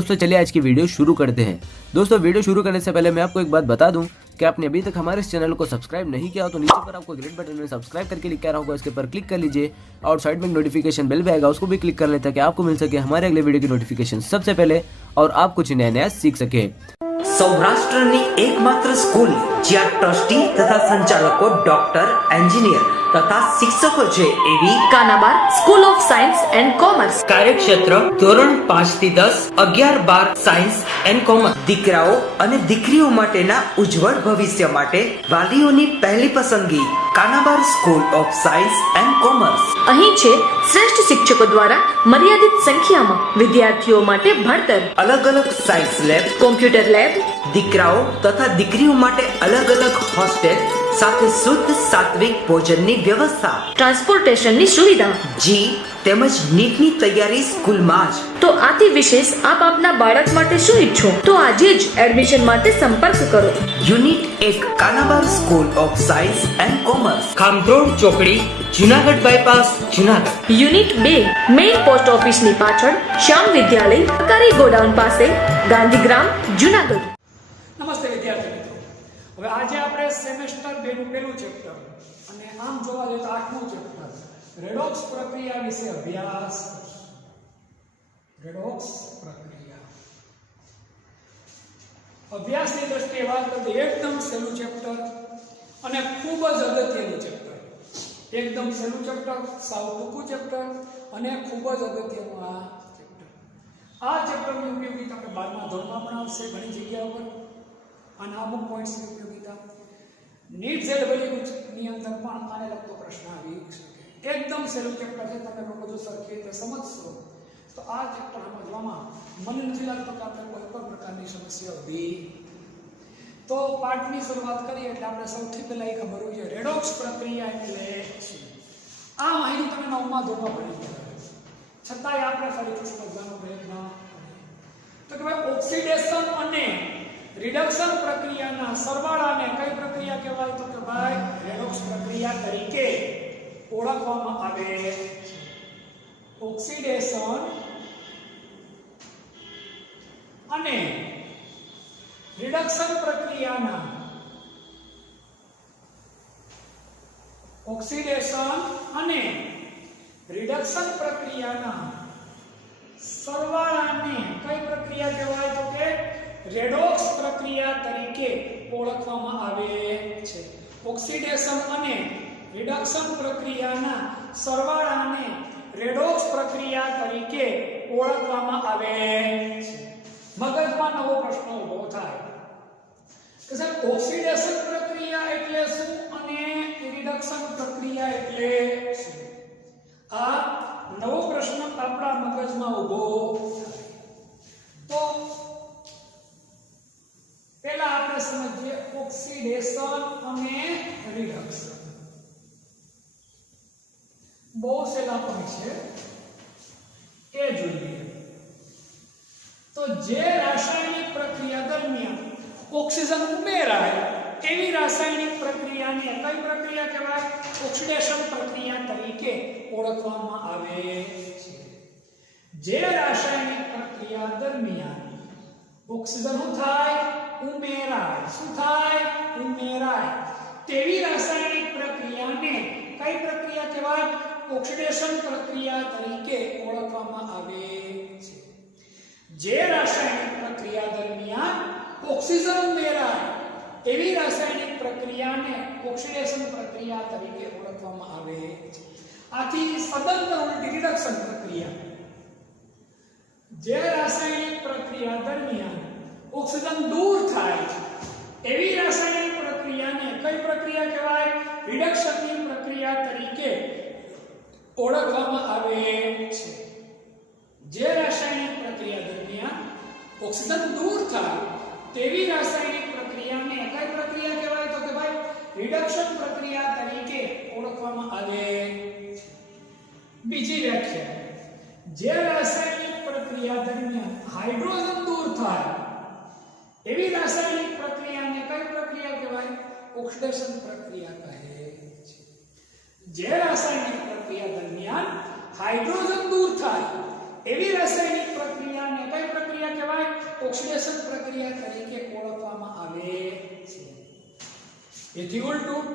दोस्तों चलिए आज की वीडियो शुरू करते हैं। दोस्तों वीडियो शुरू करने से पहले मैं आपको एक बात बता दूं कि आपने अभी तक हमारे इस चैनल को सब्सक्राइब नहीं किया हो तो नीचे पर आपको ग्रेट बटन में सब्सक्राइब करके लिखा रहा होगा, इसके ऊपर क्लिक कर लीजिए और साइड में एक नोटिफिकेशन बेल भी आएगा, उसको भी क्लिक कर लें ताकि आपको मिल सके हमारे अगले वीडियो की नोटिफिकेशन सबसे पहले और आप कुछ नया सीख सके। સૌરાષ્ટ્રની એકમાત્ર સ્કૂલ જ્યાં ટ્રસ્ટી તથા સંચાલકો ડોક્ટર, એન્જિનિયર તથા શિક્ષકો છે એવી Kanabar school of science and commerce. કાર્યક્ષેત્ર ધોરણ 5 થી 10, 11-12 સાયન્સ એન્ડ કોમર્સ. દીકરાઓ અને દીકરીઓ માટેના ઉજ્જવળ ભવિષ્ય માટે વાલીઓની પહેલી પસંદગી Kanabar school of science and commerce. અહીં છે શ્રેષ્ઠ શિક્ષકો દ્વારા મર્યાદિત સંખ્યામાં વિદ્યાર્થીઓ માટે ભણતર, અલગ અલગ સાયન્સ લેબ, કોમ્પ્યુટર લેબ, દીકરાઓ તથા દીકરીઓ માટે અલગ અલગ હોસ્ટેલ સાથે શુદ્ધ સાત્વિક ભોજનની વ્યવસ્થા, ટ્રાન્સપોર્ટેશનની સુવિધા. જી તેમજ નીટની તૈયારી સ્કૂલમાં જ. તો આથી વિશેષ આપ આપના બાળક માટે શું ઈચ્છો તો આજે જ એડમિશન માટે સંપર્ક કરો. Unit 1 Kanabar school of science and commerce, Khamrod ચોકડી, Junagadh bypass, Junagadh. Unit 2 main post ઓફિસની પાછળ શ્યામ વિદ્યાલય, સરકારી ગોડાઉન પાસે, ગાંધીગ્રામ, જુનાગઢ. નમસ્તે વિદ્યાર્થી મિત્રો, હવે આજે આપણે સેમેસ્ટર 2 નું પહેલું ચેપ્ટર અને આમ જોવા જઈએ તો 8મું ચેપ્ટર રેડોક્સ પ્રક્રિયા વિશે અભ્યાસ. રેડોક્સ પ્રક્રિયા અભ્યાસની દ્રષ્ટિએ વાત કરીએ એકદમ સહેલું ચેપ્ટર અને ખૂબ જ અગત્યનું ચેપ્ટર. એકદમ સહેલું ચેપ્ટર, સાવ ટૂંકું ચેપ્ટર અને ખૂબ જ અગત્યનું આ ચેપ્ટર. આ ચેપ્ટરની ઉપયોગિતા આપણે 12મા ધોરણમાં પણ આવશે ઘણી જગ્યાઓ પર અને અમુક પોઈન્ટ્સની ઉપયોગિતા નીટ ની અંદર પણ આને લગતો પ્રશ્ન આવી શકે. એકદમ સહેલું ચેપ્ટર છે, તમે બધું સરખી રીતે સમજશો તો આ ચેપ્ટર સમજવામાં મને નથી લાગતું કે આપણે કોઈ પણ પ્રકારની સમસ્યા ઊભી. તો પાઠની શરૂઆત કરીએ એટલે આપણે સૌથી પહેલા એ ખબર હોય છે રેડોક્સ પ્રક્રિયા એટલે શું. આ માહિતી તમે 9મા ધોરણમાં ભણી ગયા છતાંય આપણે ફરીથી સમજવાનો પ્રયત્ન તો કે ભાઈ ઓક્સિડેશન અને રિડક્શન પ્રક્રિયાના સરવાળાને કઈ પ્રક્રિયા કહેવાય તો કે ભાઈ રેડોક્સ પ્રક્રિયા તરીકે ઓળખવામાં આવે છે. ઓક્સિડેશન અને રિડક્શન પ્રક્રિયાના સરવાળાને કઈ પ્રક્રિયા કહેવાય તો કે રેડોક્સ પ્રક્રિયા તરીકે ઓળખવામાં આવે છે. ઓક્સિડેશન અને રિડક્શન પ્રક્રિયાના સરવાળાને રેડોક્સ પ્રક્રિયા તરીકે ઓળખવામાં આવે છે. મગજમાં નવો પ્રશ્ન ઊભો થાય કે સાહેબ ઓક્સિડેશન પ્રક્રિયા એટલે શું અને રિડક્શન પ્રક્રિયા એટલે શું. આ નવો પ્રશ્ન આપણા મગજમાં ઊભો થાય. તો પહેલા આપણે સમજીએ ઓક્સિડેશન અને રિડક્શન. બહુ સહેલા પોઈન્ટ છે એ જોઈએ. તો જે રાસાયણિક પ્રક્રિયા દરમિયાન ઓક્સિજન ઉમેરાય એવી રાસાયણિક પ્રક્રિયાને કઈ પ્રક્રિયા કહેવાય? ઓક્સિડેશન પ્રક્રિયા તરીકે ઓળખવામાં આવે છે. જે રાસાયણિક પ્રક્રિયા દરમિયાન ઓક્સિજન શું થાય? ઉમેરાય. શું થાય? ઉમેરાય. તેવી રાસાયણિક પ્રક્રિયાને કઈ પ્રક્રિયા કહેવાય? ઓક્સિડેશન પ્રક્રિયા તરીકે ઓળખવામાં આવે છે. જે રાસાયણિક પ્રક્રિયા દરમિયાન ઓક્સિજન ઉમેરાય એવી રાસાયણિક પ્રક્રિયાને ઓક્સિડેશન પ્રક્રિયા તરીકે ઓળખવામાં આવે છે. આથી સદંતર ઉલટી રિડક્શન પ્રક્રિયા. જે રાસાયણિક પ્રક્રિયા દરમિયાન ઓક્સિજન દૂર થાય છે એવી રાસાયણિક પ્રક્રિયાને કઈ પ્રક્રિયા કહેવાય? રિડક્શનની પ્રક્રિયા તરીકે ઓળખવામાં આવે છે. જે રાસાયણિક પ્રક્રિયા દરમિયાન ઓક્સિજન દૂર થાય તેવી રાસાયણિક પ્રક્રિયાને કઈ પ્રક્રિયા કહેવાય તો કે ભાઈ રિડક્શન પ્રક્રિયા તરીકે ઓળખવામાં આવે છે. બીજી વ્યાખ્યા, જે રાસાયણિક પ્રક્રિયા દરમિયાન હાઇડ્રોજન દૂર થાય એવી રાસાયણિક પ્રક્રિયાને કઈ પ્રક્રિયા કહેવાય? ઓક્સિડેશન પ્રક્રિયા કહે છે. જે રાસાયણિક પ્રક્રિયા દરમિયાન હાઇડ્રોજન દૂર થાય એવી રાસાયણિક પ્રક્રિયાને કઈ પ્રક્રિયા કહેવાય? ઓક્સિડેશન પ્રક્રિયા તરીકે ઓળખવામાં આવે છે. એથી ઉલટું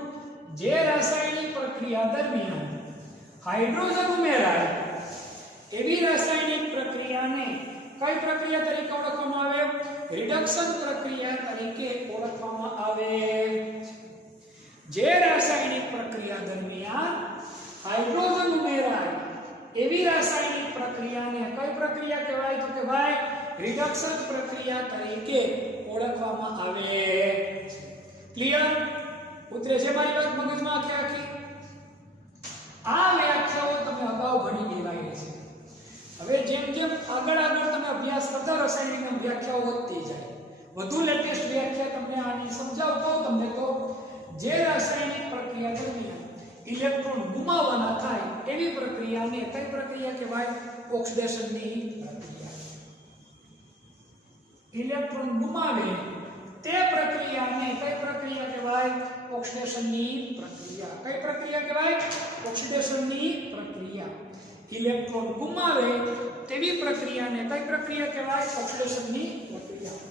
જે રાસાયણિક પ્રક્રિયા દરમિયાન હાઇડ્રોજન ઉમેરાય એવી રાસાયણિક પ્રક્રિયાને કઈ પ્રક્રિયા તરીકે ઓળખવામાં આવે? રિડક્શન પ્રક્રિયા તરીકે ઓળખવામાં આવે. જે રાસાયણિક પ્રક્રિયા દરમિયાન હાઇડ્રોજન ઉમેરાય એવી રાસાયણિક પ્રક્રિયાને કઈ પ્રક્રિયા કહેવાય? તો કે ભાઈ રિડક્શન પ્રક્રિયા તરીકે ઓળખવામાં આવે. ક્લિયર? ઉતરે છે મારી વાત મગજમાં આખી? આ વ્યાખ્યાઓ તમે અગાઉ ભણી ગયેલા છે. હવે જેમ જેમ આગળ તમે અભ્યાસ કરતા રસાયણિકની વ્યાખ્યાઓ વધતી જાય. વધુ લેટેસ્ટ વ્યાખ્યા તમને આની સમજાવતો તમને તો જે રાસાયણિક પ્રક્રિયા દરમિયાન ઇલેક્ટ્રોન ગુમાવવાના થાય એવી પ્રક્રિયાને કઈ પ્રક્રિયા કહેવાય? ઓક્સિડેશનની પ્રક્રિયા. ઇલેક્ટ્રોન ગુમાવે તે પ્રક્રિયાને કઈ પ્રક્રિયા કહેવાય? ઓક્સિડેશનની પ્રક્રિયા. કઈ પ્રક્રિયા કહેવાય? ઓક્સિડેશનની પ્રક્રિયા. ઇલેક્ટ્રોન ગુમાવે તેવી પ્રક્રિયાને કઈ પ્રક્રિયા કહેવાય? ઓક્સિડેશનની પ્રક્રિયા.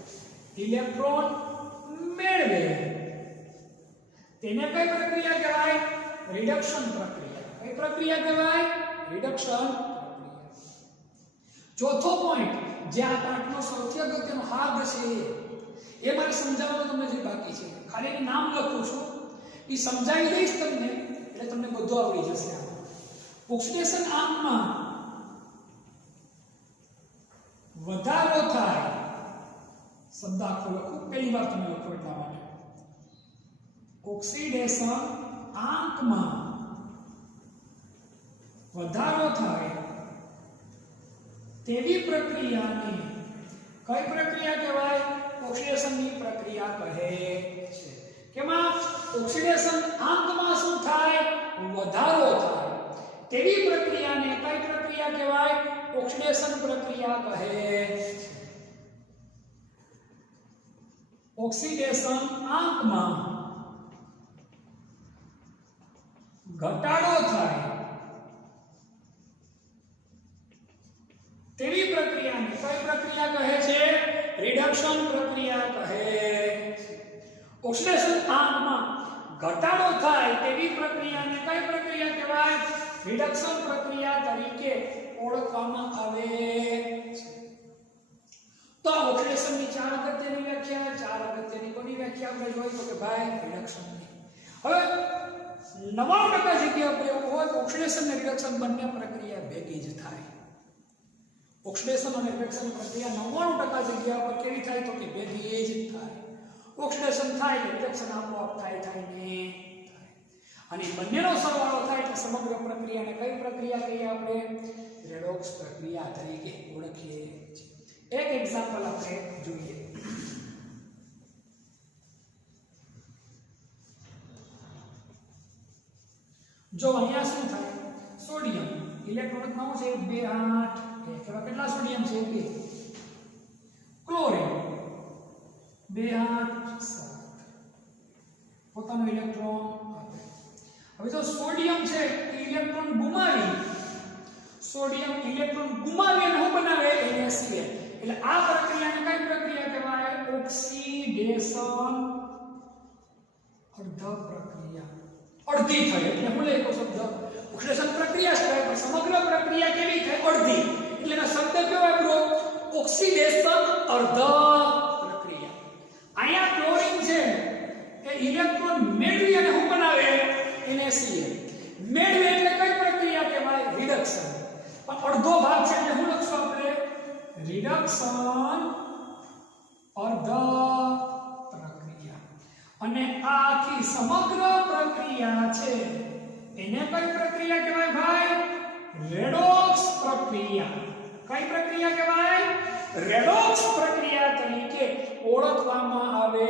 ઇલેક્ટ્રોન મેળવે તેને કઈ પ્રક્રિયા કહેવાય? રિડક્શન પ્રક્રિયા. કઈ પ્રક્રિયા કહેવાય? રિડક્શન પ્રક્રિયા. ચોથો પોઈન્ટ જે આ પાઠનો સૌથી અગત્યનો ભાગ છે એ મારે સમજાવવાનું તમને જે બાકી છે. ખાલી એનું નામ લખું છું, એ સમજાવી દઈશ તમને એટલે તમને બધું આવડી જશે. ઓક્સિડેશન આંકમાં વધારો થાય. શબ્દ આખો લખું, પહેલી વાર તમે લખો એટલા માટે. ઓક્સિડેશન આંકમાં વધારો થાય તેવી પ્રક્રિયાને કઈ પ્રક્રિયા કહેવાય? ઓક્સિડેશનની પ્રક્રિયા કહે છે. કેમાં? ઓક્સિડેશન આંકમાં શું થાય? વધારો થાય તેવી પ્રક્રિયાને કઈ પ્રક્રિયા કહેવાય? ઓક્સિડેશન પ્રક્રિયા કહે છે. ઓક્સિડેશન આંકમાં ઘટાડો થાય તેવી પ્રક્રિયાને કઈ પ્રક્રિયા કહે છે? રિડક્શન પ્રક્રિયા કહે છે. ઓક્સિડેશન આંકમાં ઘટાડો થાય તેવી પ્રક્રિયાને કઈ પ્રક્રિયા કહેવાય? રિડક્શન પ્રક્રિયા તરીકે ઓળખવામાં આવે છે. તો ઓક્સિડેશનની ચાર અગત્યની વ્યાખ્યા, ચાર અગત્યની કોની વ્યાખ્યા આપણે જોઈ તો કે ભાઈ રિડક્શનની. હવે 99% જગ્યા પર એવું હોય ઓક્સિડેશન અને રિડક્શન બંને પ્રક્રિયા ભેગી જ થાય. ઓક્સિડેશન અને રિડક્શન પ્રક્રિયા 99% જગ્યા પર કેવી થાય તો કે ભેગી જ થાય. ઓક્સિડેશન થાય એટલે રિડક્શન આપોઆપ થાય ને. અને બંનેનો સરવાળો થાય એટલે સમગ્ર પ્રક્રિયાને કઈ પ્રક્રિયા કહીએ આપણે? રેડોક્સ પ્રક્રિયા તરીકે ઓળખીએ છીએ. એક એક્ઝામ્પલ આપણે જોઈએ. જો અહીંયા શું થાય? સોડિયમ ઇલેક્ટ્રોન નું છે 2 8 કેટલા સોડિયમ છે? 2. ક્લોરીન 2 8 7 પોતાનો ઇલેક્ટ્રોન આપે. હવે જો સોડિયમ છે ઇલેક્ટ્રોન ગુમાવી, સોડિયમ ઇલેક્ટ્રોન ગુમાવીને શું બનાવે? NaCl. એટલે આ પ્રક્રિયાને કઈ પ્રક્રિયા કહેવાય? ઓક્સિડેશન અર્ધ પ્રક્રિયા. અડધી થાય એટલે હું લખો શબ્દ ઓક્સિડેશન પ્રક્રિયા છે પણ સમગ્ર પ્રક્રિયા કેવી થાય? અડધી. એટલે એનો શબ્દ કેવો વાપરો? ઓક્સિડેશન અર્ધ પ્રક્રિયા. અહીંયા ક્લોરીન છે એ ઇલેક્ટ્રોન મેળવી અને શું બનાવે? NaCl. મેળવે એટલે કઈ પ્રક્રિયા કહેવાય? રિડક્શન. પણ અડધો ભાગ છે એટલે શું લખશું આપણે? રિડક્શન અર્ધ પ્રક્રિયા. અને આ આખી સમગ્ર પ્રક્રિયા છે એને કઈ પ્રક્રિયા કહેવાય ભાઈ? રેડોક્સ પ્રક્રિયા. કઈ પ્રક્રિયા કહેવાય? રેડોક્સ પ્રક્રિયા તરીકે ઓળખવામાં આવે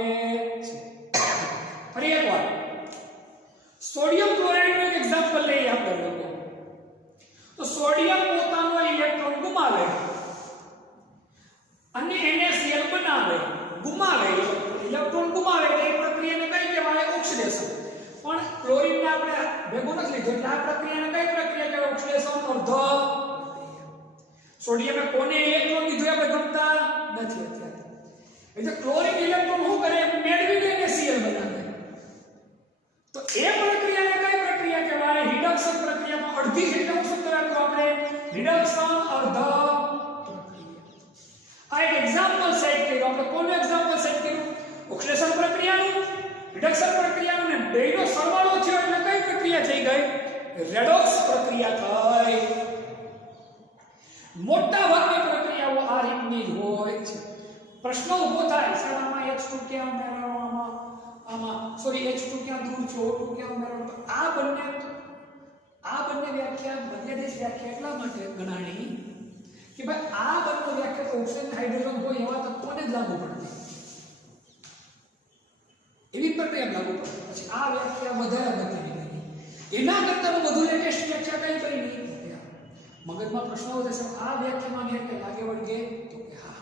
છે. ફરી એકવાર સોડિયમ ક્લોરાઇડ નું એક્ઝામ્પલ લઈએ આપણે લોકો. તો સોડિયમ પોતાનો ઇલેક્ટ્રોન ગુમાવે અને NaCl બનાવે. ગુમાવે ઇલેક્ટ્રોન ગુમાવે એટલે એ પ્રક્રિયાને કઈ કહેવાય? ઓક્સિડેશન. પણ ક્લોરીન ને આપણે ભેગું નથી લીધું એટલે આ પ્રક્રિયાને કઈ પ્રક્રિયા કહેવાય? ઓક્સિડેશન અર્ધ પ્રક્રિયા. સોડિયમે કોને ઇલેક્ટ્રોન દીધું આપણે ગમતા નથી અત્યારે. એટલે ક્લોરીન ઇલેક્ટ્રોન શું કરે, મેળવીને NaCl બનાવે. તો એ પ્રક્રિયાને કઈ પ્રક્રિયા કહેવાય? રિડક્શન પ્રક્રિયામાં અડધી એટલે શું કરાતો આપણે રિડક્શન અર્ધ પ્રક્રિયા. આ એક એક્ઝામ્પલ સેટ કર્યું આપણે. કોનું એક્ઝામ્પલ સેટ કર્યું? ઓક્સિડેશન પ્રક્રિયાનું, રિડક્શન પ્રક્રિયાનું, ને બેયનો સરવાળો થયો એટલે કઈ પ્રક્રિયા થઈ ગઈ? રેડોક્સ પ્રક્રિયા થઈ. મોટા ભાગની પ્રક્રિયાઓ આ રીતની જ હોય છે. પ્રશ્ન ઊભો થાય શાળામાં H2 ક્યાં ઉમેરવામાં, આમાં સોરી H2 ક્યાં દૂર છે, O2 ક્યાં ઉમેરવાનું. તો આ બંને વ્યાખ્યા બંને વ્યાખ્યા એટલા માટે ગણાણી કે ભાઈ આ બંને વ્યાખ્યા તો ઓક્સિજન હાઇડ્રોજન હોય એવા તત્વોને જ લાગુ પડતી, એવી પ્રક્રિયા લાગુ પડતી. પછી આ વ્યાખ્યા વધારે બતાવી, એના કરતાં વધુ લેટેસ્ટ વ્યાખ્યા કઈ કરી? મગજમાં પ્રશ્નો થશે, આ વ્યાખ્યામાં મેં કઈ લાગે વળગે? તો કે હા,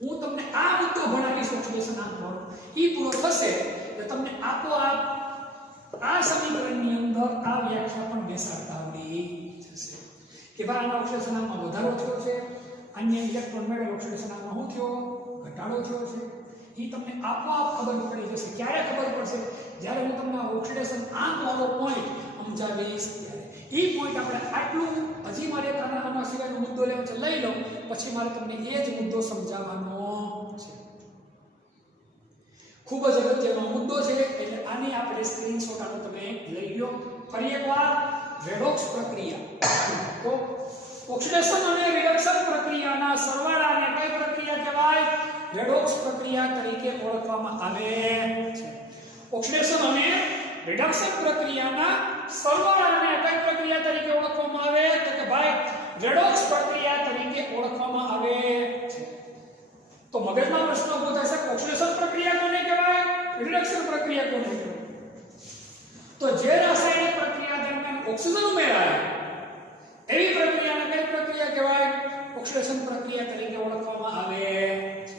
હું તમને આ મુદ્દો ભણાવીશ ઓક્સિડેશન આંકડો, ઈ પૂરો થશે એટલે તમને આપોઆપ આ સમીકરણની અંદર આ વ્યાખ્યા પણ બેસાડતા આવડી જશે કે ભાઈ આના ઓક્સિડેશન આંકમાં વધારો થયો છે, અન્ય ઇલેક્ટ્રોન મેળવેલ ઓક્સિડેશન આંકમાં શું થયો? ઘટાડો થયો છે. ઈ તમને આપોઆપ ખબર પડી જશે. ક્યારે ખબર પડશે? જ્યારે હું તમને ઓક્સિડેશન આંક વાળો પોઈન્ટ સમજાવીશ ત્યારે. ઈ પોઈન્ટ આપણે આટલું હજી મારે આના સિવાયનો મુદ્દો લેવો છે લઈ લો, પછી મારે તમને એ જ મુદ્દો સમજાવવાનો છે. ખૂબ જ અગત્યનો મુદ્દો છે એટલે આની આપણે સ્ક્રીનશોટ આનો તમે લઈ લો. ફરી એકવાર રેડોક્સ પ્રક્રિયા, તો ઓક્સિડેશન અને રિડક્શન પ્રક્રિયાના સરવાળાને કઈ પ્રક્રિયા કહેવાય? રેડોક્સ પ્રક્રિયા તરીકે ઓળખવામાં આવે છે. ઓક્સિડેશન અને રિડક્શન પ્રક્રિયાના સરવાળાને કઈ પ્રક્રિયા તરીકે ઓળખવામાં આવે? તો કે ભાઈ રેડોક્સ પ્રક્રિયા તરીકે ઓળખવામાં આવે છે. તો મગજમાં પ્રશ્ન ઊભો થશે, ઓક્સિડેશન પ્રક્રિયા કોને કહેવાય? રિડક્શન પ્રક્રિયા કોને કહેવાય? તો જે રાસાયણિક પ્રક્રિયા દરમિયાન ઓક્સિજન ઉમેરાય એવી પ્રક્રિયાને કઈ પ્રક્રિયા કહેવાય? ઓક્સિડેશન પ્રક્રિયા તરીકે ઓળખવામાં આવે છે.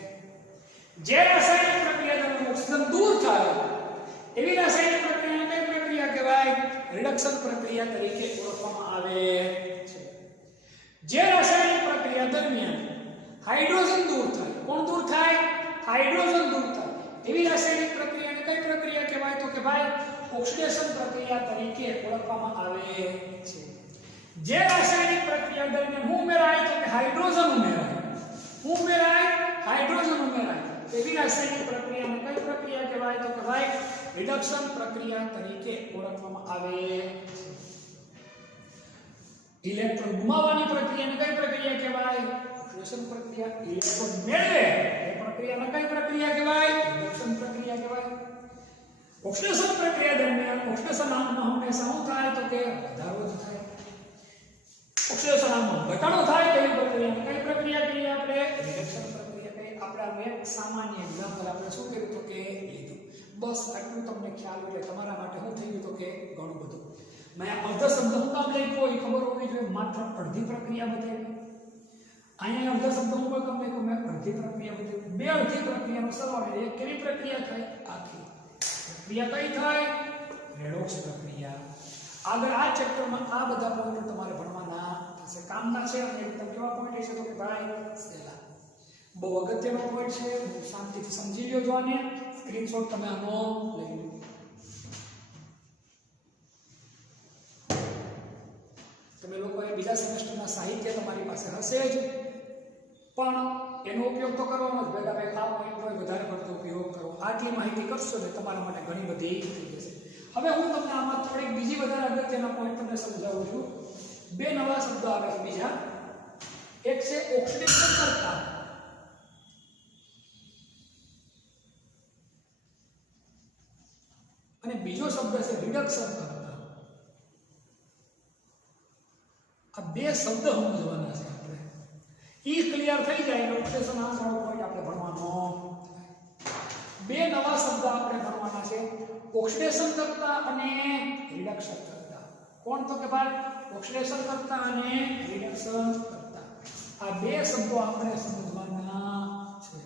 જે રાસાયણિક પ્રક્રિયા દરમિયાન ઓક્સિજન દૂર થાય એવી રાસાયણિક પ્રક્રિયાને કઈ પ્રક્રિયા કહેવાય? રિડક્શન પ્રક્રિયા તરીકે ઓળખવામાં આવે છે. જે રાસાયણિક પ્રક્રિયા દરમિયાન હાઇડ્રોજન દૂર થાય, કોણ દૂર થાય? હાઇડ્રોજન દૂર થાય એવી રાસાયણિક પ્રક્રિયાને કઈ પ્રક્રિયા કહેવાય? તો કે ભાઈ ઓક્સિડેશન પ્રક્રિયા તરીકે ઓળખવામાં આવે છે. જે રાસાયણિક પ્રક્રિયા દરમિયાન શું ઉમેરાય? તો કે હાઇડ્રોજન ઉમેરાય. શું ઉમેરાય? હાઇડ્રોજન ઉમેરાય એવી રાસાયણિક પ્રક્રિયાને કઈ પ્રક્રિયા કહેવાય? તો કે ભાઈ રિડક્શન પ્રક્રિયા તરીકે ઓળખવામાં આવે છે. ઇલેક્ટ્રોન ગુમાવવાની પ્રક્રિયાને કઈ પ્રક્રિયા કહેવાય? ઓક્સિડેશન પ્રક્રિયા. ઇલેક્ટ્રોન મેળવે એ પ્રક્રિયાને કઈ પ્રક્રિયા કહેવાય? રિડક્શન પ્રક્રિયા કહેવાય. ઓક્સિડેશન પ્રક્રિયા દરમિયાન ઓક્સિડેશન આંકમાં હંમેશા શું થાય? તો કે વધારો જ થાય. ઓક્સિડેશન આંકમાં ઘટાડો થાય તેવી પ્રક્રિયાને કઈ પ્રક્રિયા કહીએ આપણે? રિડક્શન પ્રક્રિયા કહીએ. આપણે એક સામાન્ય એક્ઝામ્પલ આપણે શું કર્યું તો કે લીધું. બસ આટલું તમને ખ્યાલ એટલે તમારા માટે શું થઈ ગયું તો કે ઘણું બધું. મેં અર્ધ શબ્દ હું કામ લખ્યો એ ખબર હોવી જોઈએ. માત્ર અડધી પ્રક્રિયા બતાવી. અહીંયા અર્ધ શબ્દ હું કામ લખ્યો? મેં અડધી પ્રક્રિયા બતાવી. બે અડધી પ્રક્રિયાનો સરવાળો એક કેવી પ્રક્રિયા થાય? આખી પ્રક્રિયા કઈ થાય? રેડોક્સ પ્રક્રિયા. આગળ આ ચેપ્ટરમાં આ બધા પોઈન્ટ તમારે ભણવાના થશે, કામના છે. અને એકદમ કેવા પોઈન્ટ છે તો કે ભાઈ સહેલા, બહુ અગત્યનો પોઈન્ટ છે. શાંતિથી સમજી લ્યો. જો આને સ્ક્રીનશોટ તમે આનો લઈ લો. તમે લોકોએ બીજા સેમેસ્ટરના સાહિત્ય તમારી પાસે હશે જ, પણ એનો ઉપયોગ તો કરવાનો જ. ભેગા ભેગા આ પોઈન્ટનો વધારે પડતો ઉપયોગ કરો. આટલી માહિતી કરશો ને તમારા માટે ઘણી બધી થઈ જશે. હવે હું તમને આમાં થોડીક બીજી વધારે અગત્યના પોઈન્ટ તમને સમજાવું છું. બે નવા શબ્દો આવે છે બીજા. એક છે ઓક્સિડેશન કરતા, અને બીજો શબ્દ છે રિડક્શન કરતા. આ બે શબ્દ સમજવાના છે આપણે. ઈ ક્લિયર થઈ જાય એટલે ઓક્સિડેશન આંકડો પોઈન્ટ આપણે ભણવાનો. બે નવા શબ્દ આપણે ભણવાના છે, ઓક્સિડેશન કરતા અને રિડક્શન કરતા. કોણ? તો કે ભાઈ ઓક્સિડેશન કરતા અને રિડક્શન કરતા. આ બે શબ્દો આપણે સમજવાના છે.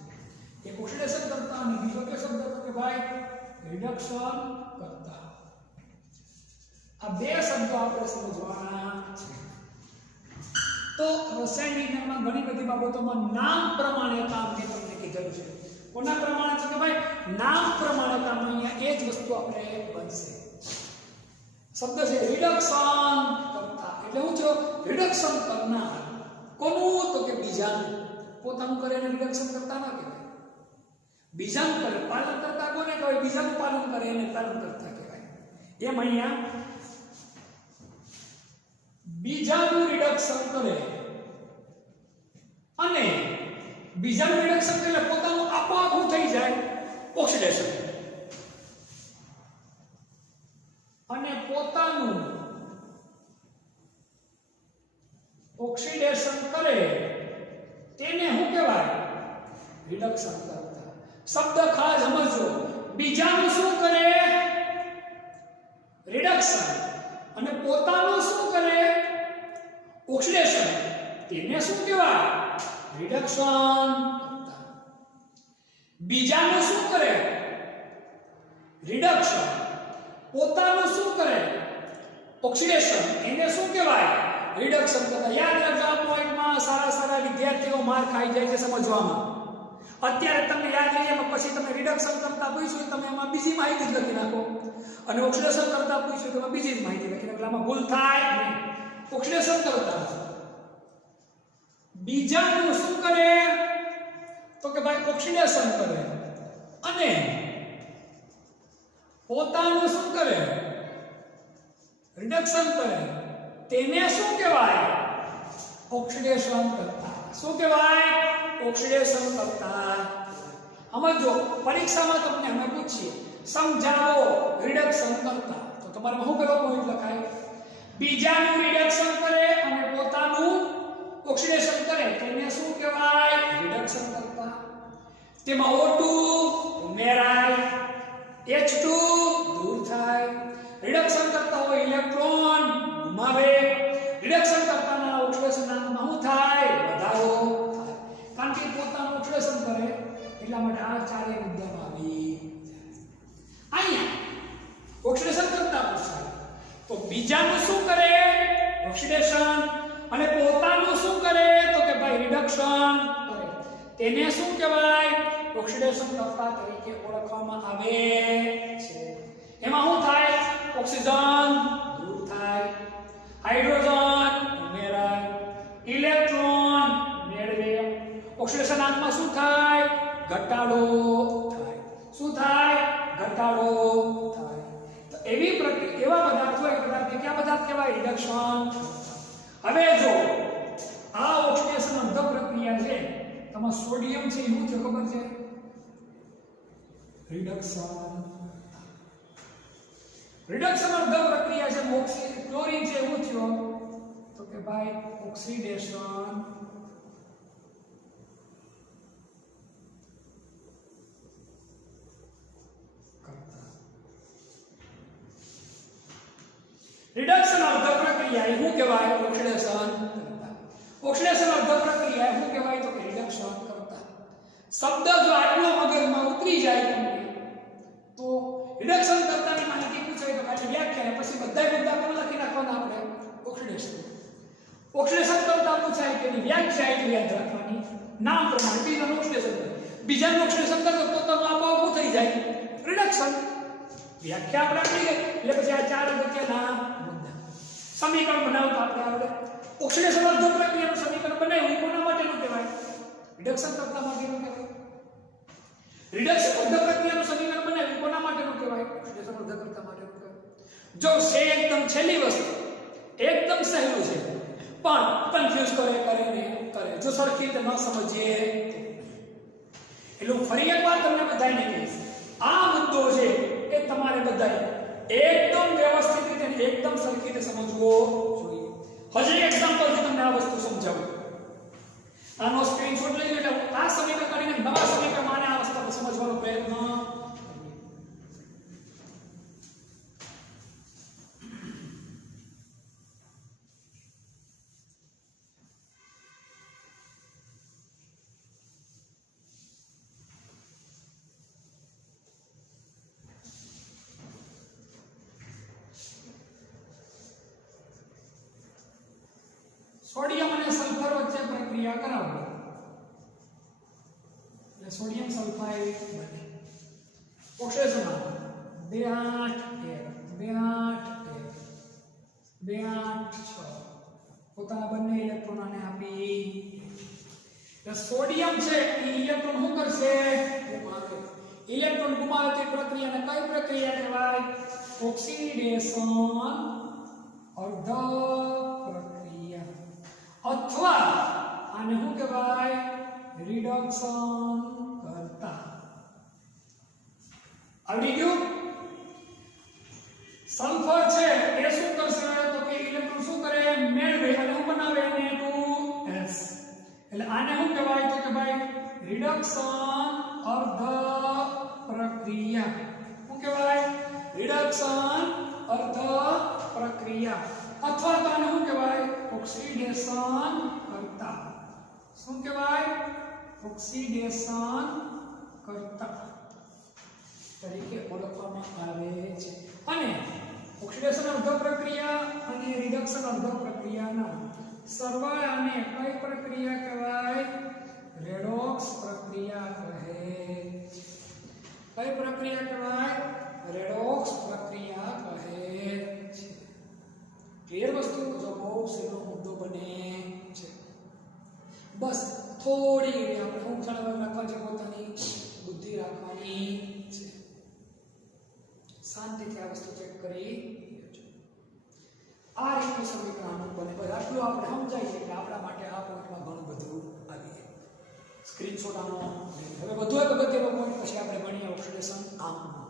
એક ઓક્સિડેશન કરતા અને બીજો કે શબ્દ તો કે ભાઈ રિડક્શન કરતા. આ બે શબ્દો આપણે સમજવાના છે. તો રસાયણ વિજ્ઞાનમાં ઘણી બધી બાબતોમાં નામ પ્રમાણે કામ મેં તમને કીધેલું છે. કોના પ્રમાણે છે કે ભાઈ નામ પ્રમાણે કામ. અહીંયા એ જ વસ્તુ આપણે બનશે. શબ્દ છે રિડક્શન કરતા, એટલે હું છો રિડક્શન કરનાર. કોનું? તો કે બીજાનું. પોતાનું કરે એને રિડક્શન કરતા ના કહેવાય. બીજાનું કરે પાલન કરતા કોને કહેવાય? બીજાનું પાલન કરે એને પાલન કરતા કહેવાય. એમ અહીંયા બીજાનું રિડક્શન કરે અને બીજાનું રિડક્શન કરે પોતાનું આપોઆપ થઈ જાય ઓક્સિડેશન, અને પોતાનું ઓક્સિડેશન કરે તેને શું કહેવાય? રિડક્શન કરતા. શબ્દ ખાસ સમજો. બીજાનું શું કરે? રિડક્શન. અને પોતાનું શું કરે? ઓક્સિડેશન. તેને શું કહેવાય? રિડક્શન કરતા. બીજાનું શું કરે? રિડક્શન. પોતાનું શું કરે? ઓક્સિડેશન. એને શું કહેવાય? રિડક્શન કરતા. યાદ રાખજો, આ પોઈન્ટમાં સારા વિદ્યાર્થીઓ માર ખાઈ જાય છે સમજવામાં. અત્યારે તમને યાદ રહી જાય, પછી તમે રિડક્શન કરતા પૂછ્યું તમે એમાં બીજી માહિતી જ લખી નાખો, અને ઓક્સિડેશન કરતા પૂછ્યું તો એમાં બીજી જ માહિતી લખી નાખો. આમાં ભૂલ થાય નહીં. ઓક્સિડેશન કરતા બીજાનું શું કરે? તો કે ભાઈ ઓક્સિડેશન કરે, અને પોતાનું શું કરે? રિડક્શન કરે. તેને શું કહેવાય? ઓક્સિડેશન કરતા. શું કહેવાય? ઓક્સિડેશન કરતા. સમજો, પરીક્ષામાં તમને અમે પૂછીએ સમજાવો રિડક્શન કરતા, તો તમારે શું કરો? પોઈન્ટ લખાય. બીજાનું રિડક્શન કરે અને પોતાનું ઓક્સિડેશન કરે તેને શું કહેવાય? રિડક્શન કરતા. તેમાં O2 ઉમેરાય, H2 દૂર થાય. રિડક્શન કરતા હોય ઇલેક્ટ્રોન ગુમાવે. રિડક્શન કરતાના ઓક્સિડેશન નામમાં શું થાય? વધારો થાય. કારણ કે પોતાનું ઓક્સિડેશન કરે એટલા માટે આ ચારે મુદ્દામાં આવી. અહીંયા ઓક્સિડેશન કરતા પૂછાય તો બીજાનું શું કરે? ઓક્સિડેશન. અને પોતાનું શું કરે? તો કે ભાઈ રિડક્શન કરે. તેને શું કહેવાય? ઓક્સિડેશન કરતા તરીકે ઓળખવામાં આવે છે. એમાં શું થાય? ઓક્સિજન દૂર થાય, હાઇડ્રોજન ઉમેરાય, ઇલેક્ટ્રોન મેળવે. ઓક્સિડેશન આંકમાં શું થાય? ઘટાડો થાય. શું થાય? ઘટાડો થાય. તો એવી એવા પદાર્થો એક પદાર્થ કયા પદાર્થ કહેવાય? રિડક્શન. હવે જો આ ઓક્સિડેશન અંધ પ્રક્રિયા છે, તમાર સોડિયમ છે એવું છે ખબર છે? રિડક્શન. રિડક્શન અંધ પ્રક્રિયા છે. ક્લોરીન છે એવું થયો તો કે ભાઈ ઓક્સિડેશન કરતા. રિડક્શન અર્ધ પ્રક્રિયા એ શું કહેવાય? ઓક્સિડેશન કરતા. ઓક્સિડેશન અર્ધ પ્રક્રિયા એ શું કહેવાય? તો કે રિડક્શન કરતા. શબ્દ જો આટલો મગજમાં ઉતરી જાય તમને તો રિડક્શન કરતાની માહિતી પૂછાય તો ખાલી વ્યાખ્યા, પછી બધા મુદ્દા પણ લખી નાખવાના આપણે. ઓક્સિડેશન. ઓક્સિડેશન કરતા પૂછાય કે વ્યાખ્યા એટલે યાદ રાખવાની નામ પ્રમાણે. બીજાનું ઓક્સિડેશન કરે, બીજાનું ઓક્સિડેશન કરે તો પોતાનું આપોઆપ થઈ જાય રિડક્શન. વ્યાખ્યા આપણે આપી ગઈ એટલે પછી આ ચાર અગત્યના મુદ્દા. સમીકરણ બનાવતા આપણે આવડે. ઓક્સિડેશન અર્ધ પ્રક્રિયાનું સમીકરણ બનાવ્યું કોના માટેનું કહેવાય? રિડક્શન કરતા માટેનું કહેવાય. રિડક્શન અર્ધ પ્રક્રિયાનું સમીકરણ બનાવ્યું કોના માટેનું કહેવાય? ઓક્સિડેશન અર્ધ કરતા માટેનું કહેવાય. જો છે એકદમ છેલ્લી વસ્તુ, એકદમ સહેલું છે પણ કન્ફ્યુઝ કરે જો સરખી રીતે ન સમજીએ એટલે ફરી એકવાર તમને બધાને કહીશ, આ મુદ્દો છે એ તમારે બધાએ એકદમ વ્યવસ્થિત રીતે એકદમ સરખી રીતે સમજવો જોઈએ. હજી એક્ઝામ્પલથી તમને આ વસ્તુ સમજાવું. આનો સ્ક્રીનશોટ લઈ લો એટલે આ સમીકરણ કરીને નવા સમીકરણમાં આ વસ્તુ સમજવાનો પ્રયત્ન કરીએ. સોડિયમ અને સલ્ફર વચ્ચે પ્રક્રિયા કરાવો એટલે સોડિયમ સલ્ફાઇડ બને. ઓક્સિડેશન 286 પોતાના બંને ઇલેક્ટ્રોન આને આપી. સોડિયમ છે એ ઇલેક્ટ્રોન શું કરશે? ઇલેક્ટ્રોન ગુમાવે તે પ્રક્રિયાને કઈ પ્રક્રિયા કહેવાય? ઓક્સિડેશન અર્ધ પ્રક્રિયા, અથવા આને શું કહેવાય? રિડક્શન કરતા. આવડી ગયું? સલ્ફર છે એ શું કરશે? તો કે ઇલેક્ટ્રોન શું કરે? મેળવે અને શું બનાવે? Na2S. એટલે આને શું કહેવાય? તો કે ભાઈ રિડક્શન અર્ધ પ્રક્રિયા. શું કહેવાય? રિડક્શન અર્ધ પ્રક્રિયા, અથવા તો આને શું કહેવાય? ઓક્સિડેશન કરતા. શું કહેવાય? ઓક્સિડેશન કરતા તરીકે ઓળખવામાં આવે છે. અને ઓક્સિડેશન અર્ધ પ્રક્રિયા અને રિડક્શન અર્ધ પ્રક્રિયાના સરવાળાને કઈ પ્રક્રિયા કહેવાય? રેડોક્સ પ્રક્રિયા કહે. કઈ પ્રક્રિયા કહેવાય? રેડોક્સ પ્રક્રિયા કહે છે. ક્લિયર વસ્તુ? જો બહુ સહેલો મુદ્દો બને છે. બસ થોડી આપણે ઊંચાણ રાખવા છે, પોતાની બુદ્ધિ રાખવાની છે. શાંતિથી આ વસ્તુ ચેક કરી લેજો. આ રીતનું સમીકરણ બને. બસ આટલું આપણે સમજાય છે કે આપણા માટે આ પોઈન્ટમાં ઘણું બધું આવી જાય. સ્ક્રીનશોટ આનો. હવે વધુ એક અગત્યનો પોઈન્ટ પછી આપણે ભણીએ ઓક્સિડેશન આંકનો.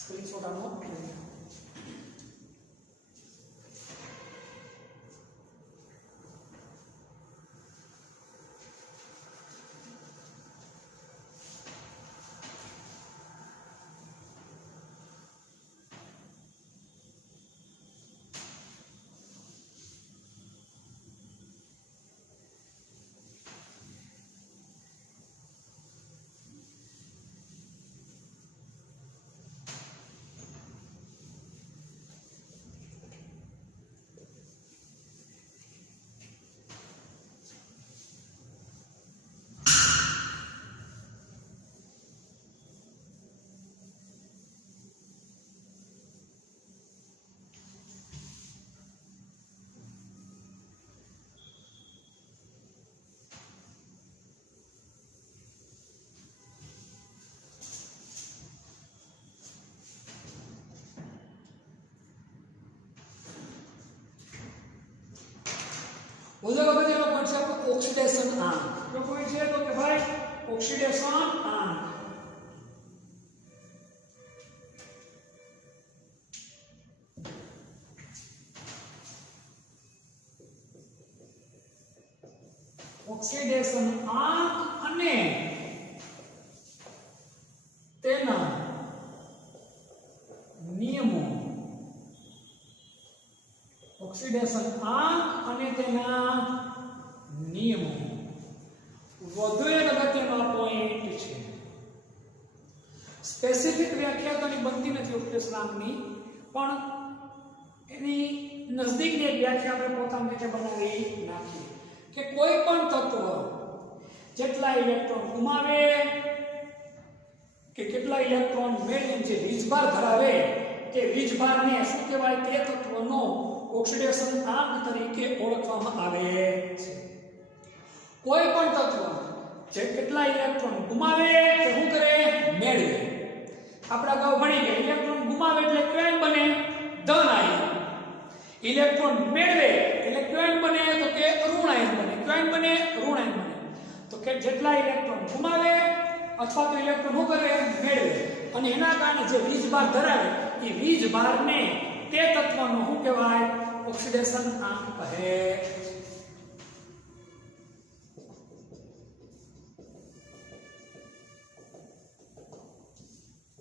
સ્ક્રીનશોટ આનો. વધુ અગત્યનો પોઈન્ટ છે આપણો ઓક્સિડેશન આંક. કયો પોઈન્ટ છે? તો કે ભાઈ ઓક્સિડેશન આંક. ઓક્સિડેશન આંક અને તેના નિયમો. ઓક્સિડેશન આંક અને તેના નિયમો વધુ એક અગત્યનો પોઈન્ટ છે. સ્પેસિફિક વ્યાખ્યા તો બનતી નથી ઓક્સિડેશન આંકની, પણ એની નજદીકની એક વ્યાખ્યા આપણે પોતાની રીતે બનાવી નાખીએ કે કોઈ પણ તત્વ જેટલા ઇલેક્ટ્રોન ગુમાવે કે કેટલા ઇલેક્ટ્રોન મેળવીને જે વીજભાર ધરાવે તે વીજભારને શું કહેવાય? તે તત્વનો ઓક્સિડેશન આંક તરીકે ઓળખવામાં આવે છે. કોઈ પણ તત્વ જે કેટલા ઇલેક્ટ્રોન ગુમાવે તે શું કરે? મેળવે. આપણે અગાઉ ભણી ગયા ઇલેક્ટ્રોન ગુમાવે એટલે કેન બને? ધન આયન. ઇલેક્ટ્રોન મેળવે એટલે કેન બને? તો કે ઋણ આયન બને. કેન બને? ઋણ આયન બને. તો કે જેટલા ઇલેક્ટ્રોન ગુમાવે અથવા તો ઇલેક્ટ્રોન શું કરે? મેળવે. અને એના કારણે જે વીજભાર ધરાવે એ વીજભારને તે તત્વનો શું કહેવાય? ઓક્સિડેશન આંક કહે.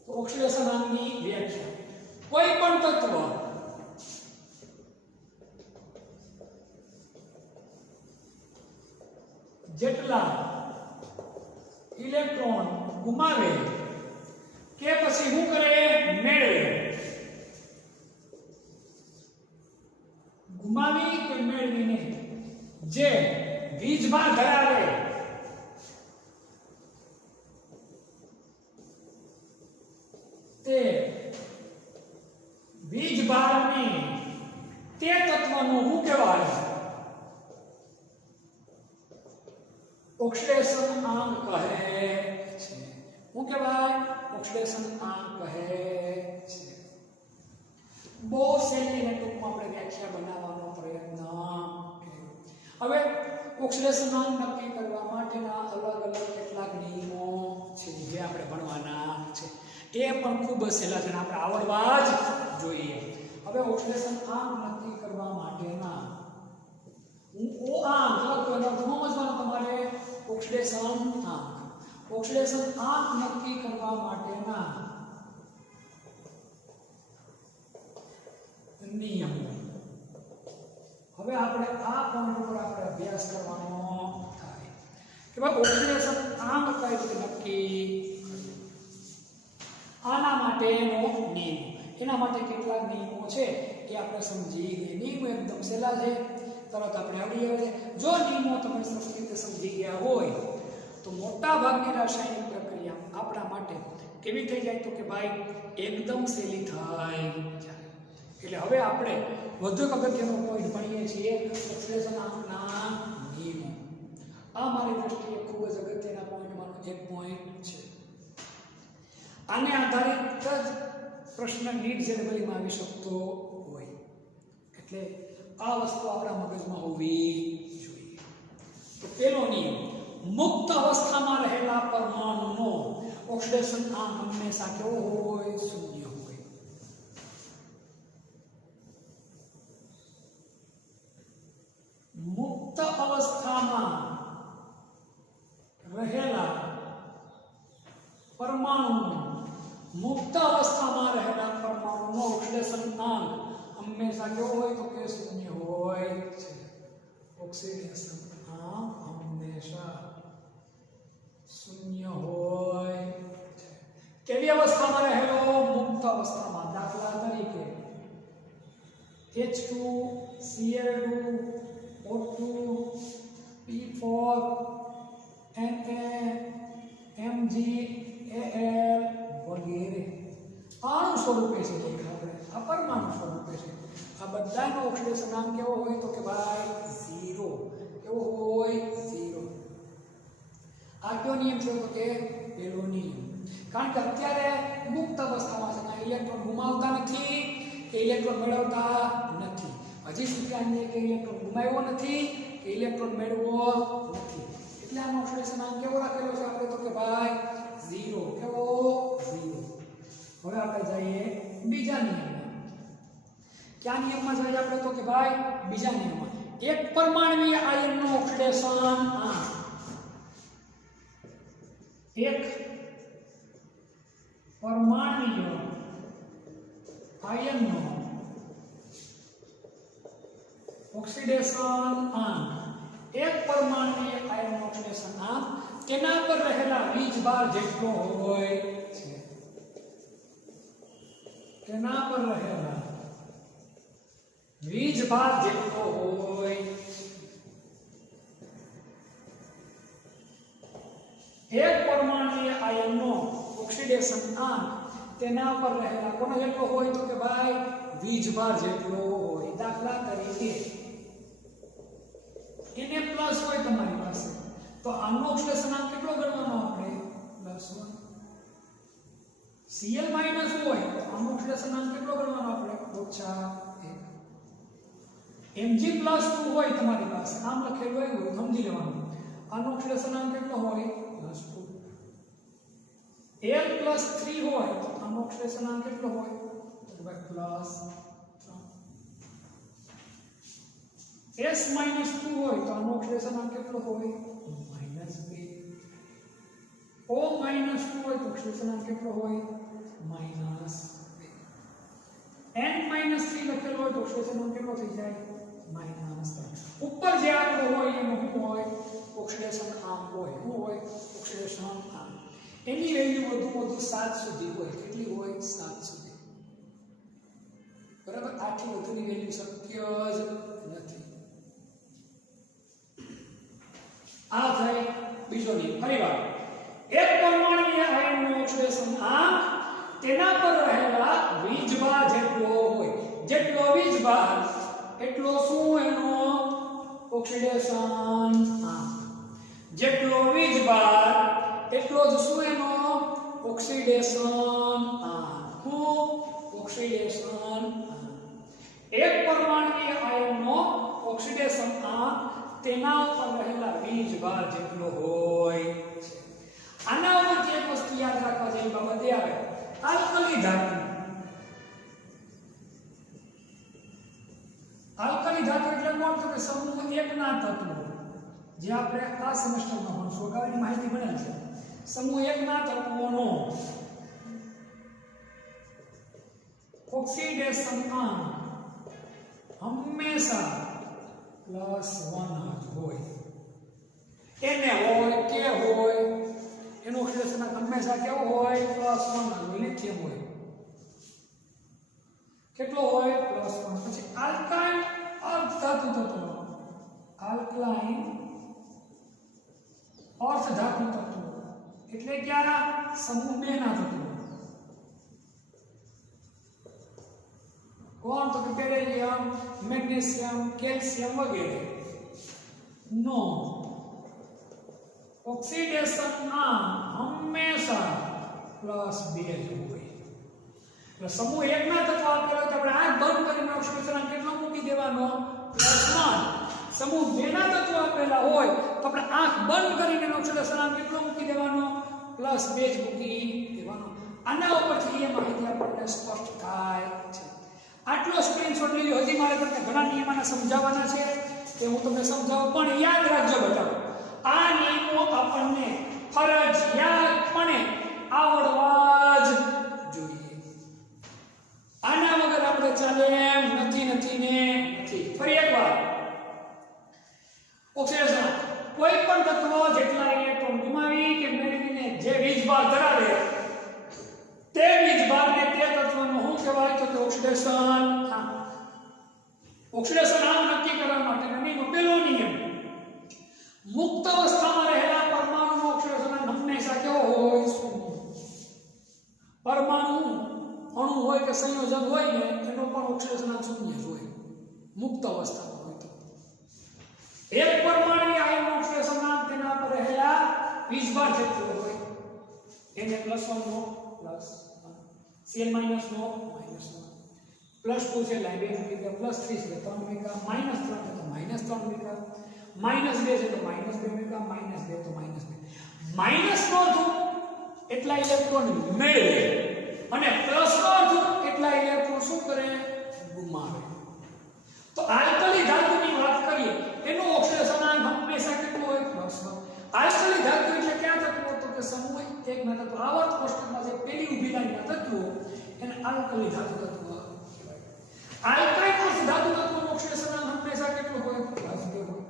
તો ઓક્સિડેશન આંકની વ્યાખ્યા. કોઈ પણ તત્વ જેટલા ઇલેક્ટ્રોન ગુમાવે કે પછી શું કરે? મેળવે. ગુમાવી કે મેળવીને જે વીજભાર ધરાવે તે વીજભારની તે તત્વનું શું કહેવાય? ઓક્સિડેશન આંક કહે છે. શું કહેવાય? ઓક્સિડેશન આંક કહે છે. બહુ સહેલી ને ટૂંકમાં આપણે વ્યાખ્યા બનાવવાનો પ્રયત્ન કર્યો. હવે ઓક્સિડેશન આંક નક્કી કરવા માટેના અલગ અલગ કેટલાક નિયમો છે જે આપણે ભણવાના છે. એ પણ ખૂબ જ સહેલા છે, આપણે આવડવા જ જોઈએ. હવે ઓક્સિડેશન આંક નક્કી કરવા માટેના ઓ આંક સમજવાનું તમારે. ઓક્સિડેશન આંક નક્કી કરવા માટેના નિયમો. હવે આપણે આ પોઈન્ટ ઉપર આપણે અભ્યાસ કરવાનો થાય કે ભાઈ ઓક્સિડેશન આંક કઈ રીતે નક્કી. આના માટેનો નિયમ, એના માટે કેટલાક નિયમો છે એ આપણે સમજી ગયા. નિયમો એકદમ સહેલા છે, તરત આપણે આવડી જાય છે. જો નિયમો તમે સરસ રીતે સમજી ગયા હોય તો મોટા ભાગની રાસાયણિક પ્રક્રિયા આપણા માટે કેવી થઈ જાય તો કે ભાઈ એકદમ સહેલી થઈ જાય. એટલે હવે આપણે વધુ એક અગત્યનો પોઈન્ટ ભણીએ છીએ ઓક્સિડેશન આંકના નિયમો. આ મારી દ્રષ્ટિએ ખૂબ જ અગત્યના પોઈન્ટમાંનો એક પોઈન્ટ છે. આને આધારિત જ પ્રશ્ન નીટ જનરલીમાં આવી શકતો હોય, એટલે આ વસ્તુ આપણા મગજમાં હોવી જોઈએ. તો પહેલો નિયમ, મુક્ત અવસ્થામાં રહેલા પરમાણુનો ઓક્સિડેશન આંક હંમેશા કેવો હોય? શૂન્ય હોય. મુક્ત અવસ્થામાં રહેલા પરમાણુનો ઓક્સિડેશન આંક હંમેશા કેવો હોય તો કે શૂન્ય હોય છે. ઓક્સિડેશન આંક હંમેશા શૂન્ય હોય છે. કેવી અવસ્થામાં રહેલો? મુક્ત અવસ્થામાં. દાખલા તરીકે H2 Cl2 O2 P4 Na MgAl વગેરે અણુ સ્વરૂપે છે. આપણે આ પરમાણુ સ્વરૂપે છે. આ બધાનો ઓક્સિડેશન આંક કેવો હોય તો કે ભાઈ 0. કેવો હોય? 0. આ કયો નિયમ છે તો કે પહેલો નિયમ. કારણ કે અત્યારે મુક્ત અવસ્થામાં છે, કાંઈ ઇલેક્ટ્રોન ગુમાવતા નથી કે ઇલેક્ટ્રોન મેળવતા નથી. હજી સુધી આને કે ઇલેક્ટ્રોન ગુમાવ્યો નથી કે ઇલેક્ટ્રોન મેળવવો નથી. એટલે આનો ઓક્સિડેશન આંક કેવો રાખેલો છે આપણે તો કે ભાઈ 0. કેવો? 0. હવે આપણે જઈએ બીજા નિયમમાં. કયા નિયમમાં જઈએ આપણે તો કે ભાઈ બીજા નિયમમાં. એક પરમાણુય આયનનો ઓક્સિડેશન આંક. એક પરમાણુય આયનનો ઓક્સિડેશન આંક. એક પરમાણુય આયનનો ઓક્સિડેશન આંક તેના પર રહેલા વીજભાર જેટલો હોય છે. તેના પર રહેલા વીજભાર જેટલો હોય. એક પરમાણુય આયનનો ઓક્સિડેશન આંક તેના પર રહેલા કોનો જેટલો હોય તો કે ભાઈ વીજભાર જેટલો હોય. દાખલા તરીકે Na+ હોય તમારી પાસે તો આનો ઓક્સિડેશન આંક કેટલો ગણવાનો આપણે? +1. Cl- હોય તો આનો ઓક્સિડેશન આંક કેટલો ગણવાનો આપણે? -1. Mg+2 હોય તમારી પાસે, આમ લખેલું હોય સમજી લેવાનું. આનો ઓક્સિડેશન આંક કેટલો હોય? +2. Al+3 હોય તો આનો ઓક્સિડેશન આંક કેટલો હોય? તો ભાઈ +3. S-2 હોય તો આનો ઓક્સિડેશન આંક કેટલો હોય? -2. O-2 હોય તો ઓક્સિડેશન આંક કેટલો હોય? -2. N-3 લખેલો હોય તો ઓક્સિડેશન આંક કેટલો થઈ જાય? -3. ઉપર જે આંકડો હોય એનો શું હોય? ઓક્સિડેશન આંક હોય. શું હોય? ઓક્સિડેશન આંક. એની વેલ્યુ વધુ 7 સુધી હોય. કેટલી હોય? 7 સુધી. બરાબર? આથી વધુની વેલ્યુ શક્ય જ નથી. આ થાય બીજો નિયમ. ફરીવાર એક પરમાણુય આયનનું ઓક્સિડેશન આંક તેના પર રહેલા વીજભાર જેટલો હોય. જેટલો વીજભાર એટલો શું એનો ઓક્સિડેશન આંક. જેટલો વીજભાર એટલો જ શું એનો ઓક્સિડેશન આંક. ઓક્સિડેશન આંક. એક પરમાણુય આયનનો ઓક્સિડેશન આંક તેના ઉપર રહેલા વીજભાર જેટલો હોય છે. આના ઉપરથી એક વસ્તુ યાદ રાખવા જેવી બાબત એ આવે, આલ્કલી ધાતુ. આલ્કલી ધાતુ એટલે કોણ? તો કે સમૂહ એકના તત્વો, જે આપણે આ સેમેસ્ટરમાં ભણશું, અગાઉની માહિતી ભણેલ છે. સમૂહ એકના તત્વોનો ઓક્સિડેશન આંક હંમેશા +1 જ હોય. એને હોય કે હોય એનો ઓક્સિડેશન આંક હંમેશા કેવો હોય? +1 હોય. લિથિયમ હોય કેટલો હોય? +1. પછી આલ્કાઇન અર્ધ ધાતુ તત્વો, આલ્કલાઇન અર્ધ ધાતુ તત્વો એટલે ક્યાં? સમૂહ 2 ના તત્વો. કોણ? તો કે બેરિલિયમ, મેગ્નેશિયમ, કેલ્શિયમ વગેરે નો ઓક્સિડેશન આંક હંમેશા +2 જ હોય. એટલે સમૂહ 1 ના તત્વો આપેલો તો આપણે આંખ બંધ કરીને ઓક્સિડેશન આંક કેટલો મૂકી દેવાનો? +1. સમૂહ 2 ના તત્વો આપેલા હોય તો આપણે આંખ બંધ કરીને ઓક્સિડેશન આંક કેટલો મૂકી દેવાનો? +2 જ મૂકી દેવાનો. આના ઉપરથી એ માહિતી આપણને સ્પષ્ટ થાય છે. આટલો સ્ક્રીનશોટ લીધો. હજી મારે તમને ઘણા નિયમોના સમજાવવાના છે કે હું તમને સમજાવું, પણ યાદ રાખજો બેટા, આ નિયમો આપણને ફરજિયાતપણે આવડવા જ જોઈએ. આના વગર આપણે ચાલે એમ નથી. ફરી એકવાર, ઓક્સિડેશન કોઈ પણ તત્વ જેટલા ઇલેક્ટ્રોન ગુમાવી કે મેળવીને જે વીજભાર ધરાવે તે વીજભારને તે તત્વનો શું કહેવાય? તો ઓક્સિડેશન આંક. ઓક્સિડેશન આંક નક્કી કરવા માટેનો નિયમ પહેલો નિયમ, મુક્ત અવસ્થામાં રહેલા પરમાણુનો ઓક્સિડેશન આંક હંમેશા કેવો હોય? શૂન્ય. પરમાણુ અણુ હોય કે સંયોજન હોય ને એનો પણ ઓક્સિડેશન આંક શૂન્ય જ હોય મુક્ત અવસ્થામાં હોય તો. એક પરમાણુય આયનનો ઓક્સિડેશન આંક તેના પર રહેલા વીજભાર જેટલો હોય. એને +1 નો +1, Cl - નો -1, +2 છે લાઈ 2 મૂકી દે, +3 છે 3 મૂકા, -3 છે તો -3 મૂકા, -2 છે તો -2 મૂકા, -2 તો -2. માઈનસનો અર્થ એટલા ઇલેક્ટ્રોન મેળવે અને પ્લસનો અર્થ એટલા ઇલેક્ટ્રોન શું કરે? ગુમાવે. તો આલ્કલી ધાતુની વાત કરીએ એનો ઓક્સિડેશન આંક હંમેશા કેટલો હોય? +1. આલ્કલી ધાતુ એટલે ક્યાં તત્વો? તો કે સમૂહ 1 ના તત્વો. આવર્ત કોષ્ટકમાં જે પેલી ઊભી લાઈનના તત્વો એને આલ્કલી ધાતુ તત્વો કહેવાય. આલ્કાઇન અર્ધ ધાતુ તત્વોનું ઓક્સિડેશન આંક હંમેશા કેટલો હોય? +2 હોય.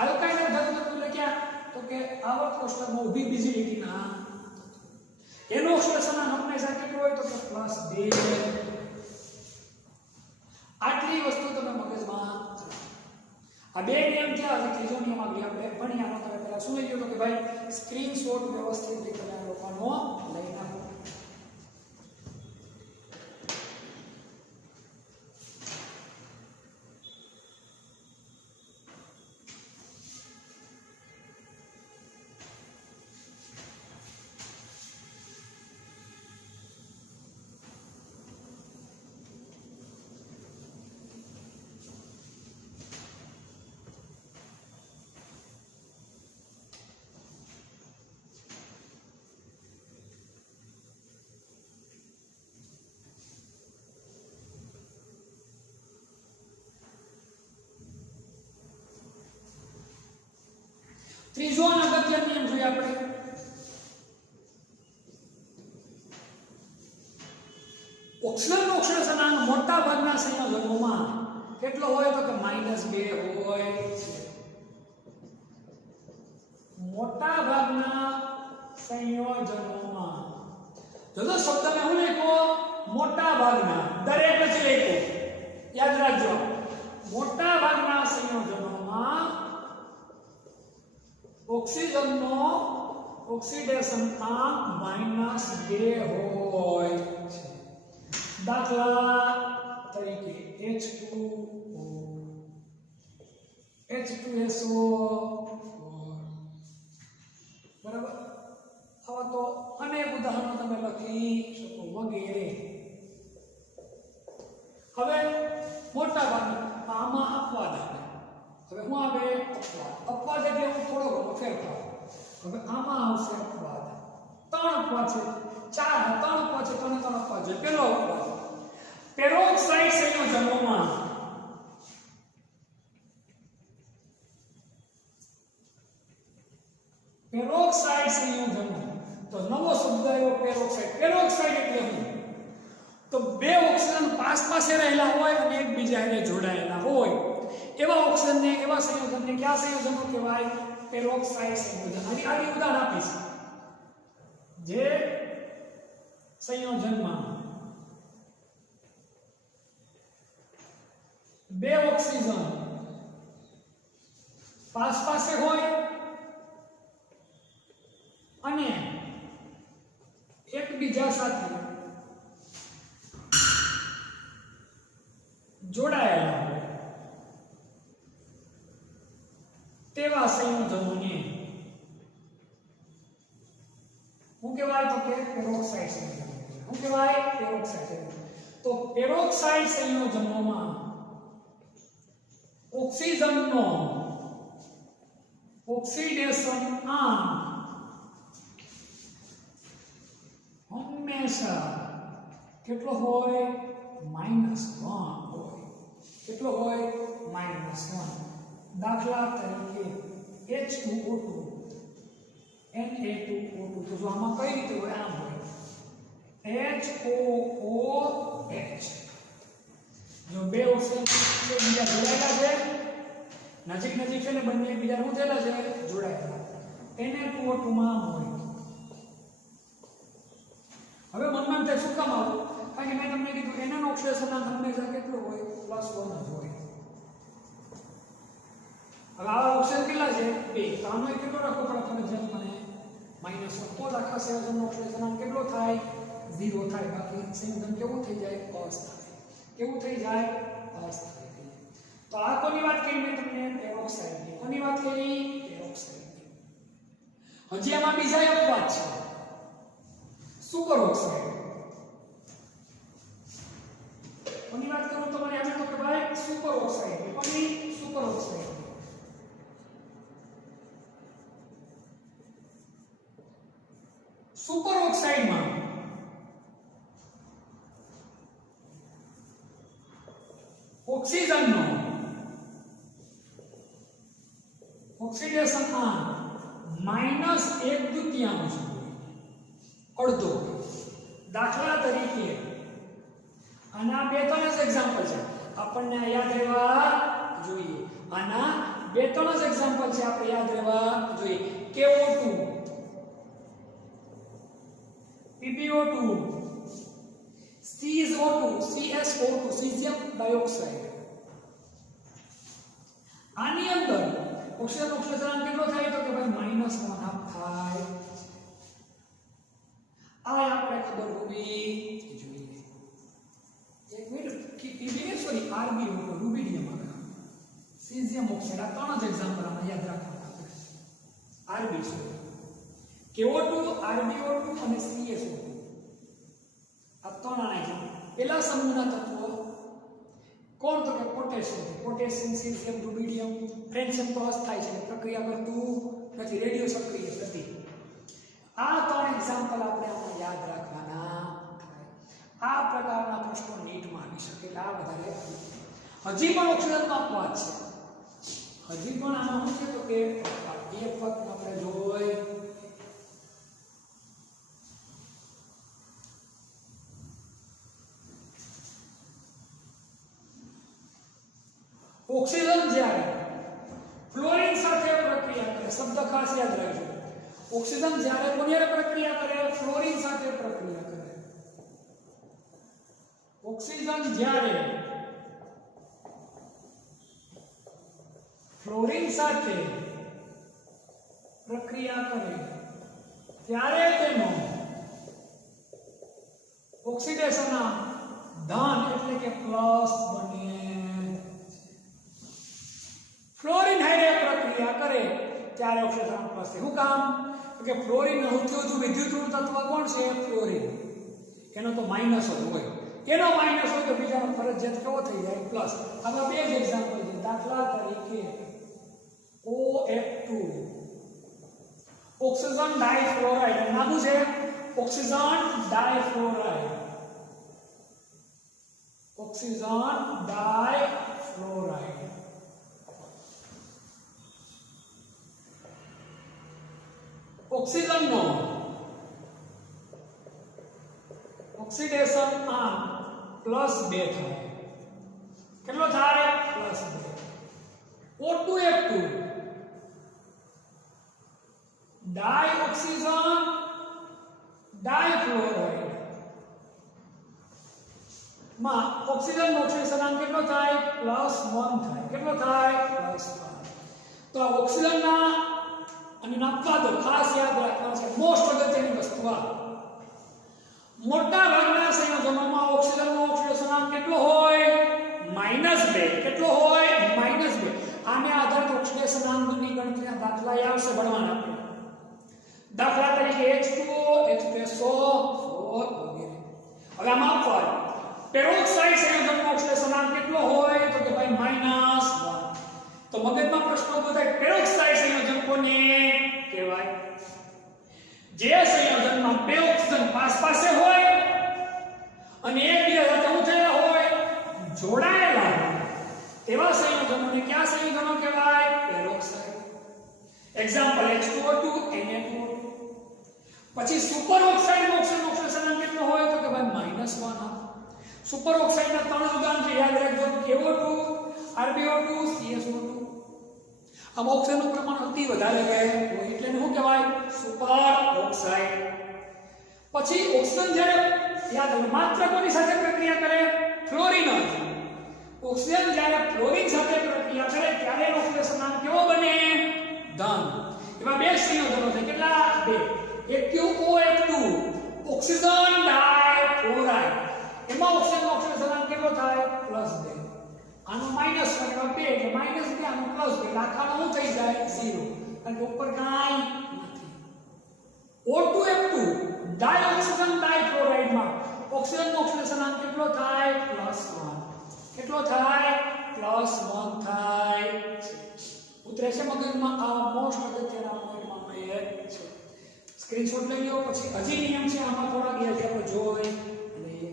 આલ્કાઇન અર્ધ ધાતુ તત્વો એટલે ક્યાં? તો કે આવર્ત કોષ્ટકમાં ઊભી બીજી લીટીના એનો ઓક્સિડેશન આંક હંમેશા કેટલો હોય? તો કે +2. આટલી વસ્તુ તમે મગજમાં આ બે નિયમ થયા. હવે ત્રીજો નિયમ આગળ આપણે ભણી. આનો તમે પહેલા શું લઈ લો કે ભાઈ સ્ક્રીનશોટ વ્યવસ્થિત રીતે આ લોકોનો લઈ નાખો. ત્રીજો અગત્યનો નિયમ જોઈએ આપણે. ઓક્સિડેશન આંક મોટા ભાગના સંયોજનોમાં કેટલો હોય? તો કે -2 હોય છે. મોટા ભાગના સંયોજનોમાં જો શબ્દને હું લખ્યો મોટા ભાગના, દરેક નથી લખ્યો, યાદ રાખજો. મોટા ભાગના સંયોજનોમાં ઓક્સિજનનો ઓક્સિડેશન આંક -2 હોય છે. દાખલા તરીકે H2O H2SO બરાબર. હવે તો અનેક ઉદાહરણો તમે લખી શકો વગેરે. હવે મોટા ભાગના આમાં અપવાદ આવે. હવે હું આવે અપવાદ એટલે હું થોડો ઘણો ફેરફાર. હવે આમાં આવશે અપવાદ. 3 અપવાદ છે, 3 અપવાદ છે, 3 અપવાદ છે. પેલો અપવાદ પેરોક્સાઇડ સંયોજનોમાં પેરોક્સાઇડ સંયોજનો, તો નવો શબ્દ આવ્યો પેરોક્સાઇડ. પેરોક્સાઇડ એટલે શું? તો બે ઓક્સિજન પાસે રહેલા હોય અને એકબીજા સાથે જોડાયેલા હોય એવા ઓક્સિજનને, એવા સંયોજનને કયા સંયોજનો કહેવાય? પેરોક્સાઇડ સંયોજન. આની ઉદાહરણ આપીશ. જે સંયોજનમાં બે ઓક્સિજન પાસે હોય અને એકબીજા સાથે જોડાયેલા હોય તેવા સંયોજનોને શું કહેવાય? તો કે પેરોક્સાઇડ સંયોજન. શું કહેવાય? પેરોક્સાઇડ સંયોજન. તો પેરોક્સાઇડ સંયોજનોમાં ઓક્સિજનનો ઓક્સિડેશન આંક હંમેશા કેટલો હોય? -1 હોય. કેટલો હોય? -1. દાખલા તરીકે H2O2 Na2O2. તો જો આમાં કઈ રીતે હોય? આમ હોય HOOH. જો બે ઓક્સિજન એકબીજા જોડાયેલા છે, નજીક છે ને, બંને એકબીજા શું થયેલા છે? જોડાયેલા. Na2O2 માં આમ હોય. હવે મનમાં થાય શું કામ આવું? કારણ કે મેં તમને કીધું એના ઓક્સિડેશન આંક હંમેશા કેટલો હોય? +1 જ હોય. હવે આવા ઓક્સિજન કેટલા છે? 2. તો આનો કેટલો રાખવો પડે? તમે જેમ મને -1. તો આખા સંયોજનનો ઓક્સિડેશન આંક કેટલો થાય? 0 થાય. બાકી સંયોજન કેવું થઈ જાય? અસ્થાયી. કેવું થઈ જાય? અસ્થાયી. તો આ કોની વાત કરી મેં તમને? પેરોક્સાઇડની. કોની વાત કરી? પેરોક્સાઇડની. હજી આમાં બીજા એક વાત છે, સુપર ઓક્સાઇડ. કોની વાત કરું તો મને એમ તો કે ભાઈ સુપર ઓક્સાઇડ. કોની? Super oxide. સુપર ઓક્સાઇડમાં ઓક્સિજનનો ઓક્સિડેશન આંક -1/2 અડધો. દાખલા તરીકે આના 2-3 જ એક્ઝામ્પલ છે, આપણને યાદ રહેવા જોઈએ. આના 2-3 જ એક્ઝામ્પલ છે, આપણે યાદ રહેવા જોઈએ. KO2, PbO2, CSO2, caesium dioxide. આની અંદર ઓક્સિજન કેટલો થાય? તો કે ભાઈ -1/2 થાય. આ આપણે ખબર હોવી જોઈએ. એક મિનિટ, RbO2, રૂબિડિયમ આવે, સીઝિયમ ઓક્સાઇડ. આ 3 જ એક્ઝામ્પલ આમાં યાદ રાખવાના આપણે. Rb છે, KO2, RbO2 અને CSO2. આ 3 આના એક્ઝામ્પલ. પહેલા સમૂહના તત્વો કોણ? તો કે potassium. Potassium, caesium, rubidium. Francium તો અસ્થાયી છે, પ્રક્રિયા કરતું નથી, રેડિયો સક્રિય નથી. આ 3 એક્ઝામ્પલ આપણે આમાં યાદ રાખવાના. આ પ્રકારના પ્રશ્નો નીટમાં આવી શકે. આ વધારે હજી પણ ઓક્સિજનનો અપવાદ છે. હજી પણ આમાં શું છે? તો કે એક વખત આપણે જોઈ ઓક્સિજન જ્યારે ફ્લોરિન સાથે પ્રક્રિયા કરે, શબ્દ ખાસ યાદ રાખજો. ઓક્સિજન જ્યારે કોની સાથે પ્રક્રિયા કરે? ફ્લોરિન સાથે પ્રક્રિયા કરે. ઓક્સિજન જ્યારે ફ્લોરિન સાથે પ્રક્રિયા કરે ત્યારે તેનો ઓક્સિડેશન ધન એટલે કે પ્લસ બને. ફ્લોરિન હારે પ્રક્રિયા કરે ત્યારે ઓક્સિડેશન પ્લસ થાય. શું કામ? કે ફ્લોરિન સૌથી વધુ વિદ્યુતઋણ તત્વ કોણ છે? ફ્લોરિન. એનો તો માઇનસ જ હોય. એનો માઇનસ હોય તો બીજાનો ફરજિયાત કેવો થઈ જાય? પ્લસ. આમાં બે જ એક્ઝામ્પલ છે. દાખલા તરીકે OF2 ઓક્સિજન ડાઇફ્લોરાઇડ નામ છે ઓક્સિજન ડાઇફ્લોરાઇડ. ઓક્સિજન ડાઇફ્લોરાઇડ ઓક્સિજનનો ઓક્સિડેશન +2 થાય. કેટલો થાય? +2. O2F2 ડાઇઓક્સિજન ડાઇફ્લોરાઇડ માં ઓક્સિજન નો ઓક્સિડેશન કેટલો થાય? +1 થાય. કેટલો થાય? +1. તો આ ઓક્સિજનના અને નાપવા દો. ખાસ યાદ રાખવાનું છે, મોસ્ટ અગત્યની વસ્તુ આ. મોટા ભાગના સંયોજનોમાં ઓક્સિજનનો ઓક્સિડેશન કેટલો હોય? -2. કેટલો હોય? -2. આને આધારે ઓક્સિડેશન ની ગણતરીના દાખલા આવશે ભણવાના આપણે. દાખલા તરીકે H2O H2SO વગેરે. હવે આમાં આપવા પેરોક્સાઇડ સંયોજનનો ઓક્સિડેશન કેટલો હોય? તો કે ભાઈ -1. તો મગજમાં પ્રશ્ન ઉભો થાય, પેરોક્સાઇડ સંયોજન કોને કહેવાય? જે સંયોજનમાં બે ઓક્સિજન પાસે હોય અને એકબીજા સાથે ઉઠેલા હોય, જોડાયેલા હોય, તેવા સંયોજનોને કયા સંયોજનો કહેવાય? પેરોક્સાઇડ. Example H2O2 Na2O2. પછી સુપર ઓક્સાઇડ ઓક્સિડેશન કેટલો હોય? તો કે ભાઈ -1. સુપર ઓક્સાઇડના ત્રણ ઉદાહરણ છે, યાદ રાખજો. KO2 RbO2 CSO2. આમ ઓક્સિજનનું પ્રમાણ અતિ વધારે હોય એટલે શું કહેવાય? Super oxide. પછી ઓક્સિજન જ્યારે યાદ રાખો માત્ર કોની સાથે પ્રક્રિયા કરે? ફ્લોરિન. ઓક્સિજન જ્યારે ફ્લોરિન સાથે પ્રક્રિયા કરે ત્યારે ઓક્સિડેશન નામ કેવો બને? ધન. એમાં બે સંયોજનો છે. કેટલા? બે. એક OF2 ઓક્સિજન ડાઇફ્લોરાઇડ. એમાં ઓક્સિજનનો ઓક્સિડેશન નામ કેટલો થાય? +2. આનો -1 એટલે -2 આનો +2 આખાનો શું થઈ જાય? 0. અને ઉપર કાંઈ નથી. O2F2 ડાઇઓક્સિજન ડાઇફ્લોરાઇડમાં ઓક્સિજનનો ઓક્સિડેશન નામ કેટલો થાય? +1. કેટલો થાય? +1 થાય. ઉતરે છે મગજમાં. આ મોસ્ટ અગત્યના પોઈન્ટમાં મેં છે. સ્ક્રીનશોટ લઈ લો. પછી હજી નિયમ છે આમાં થોડા ગયા છે આપણે જોઈ લઈએ.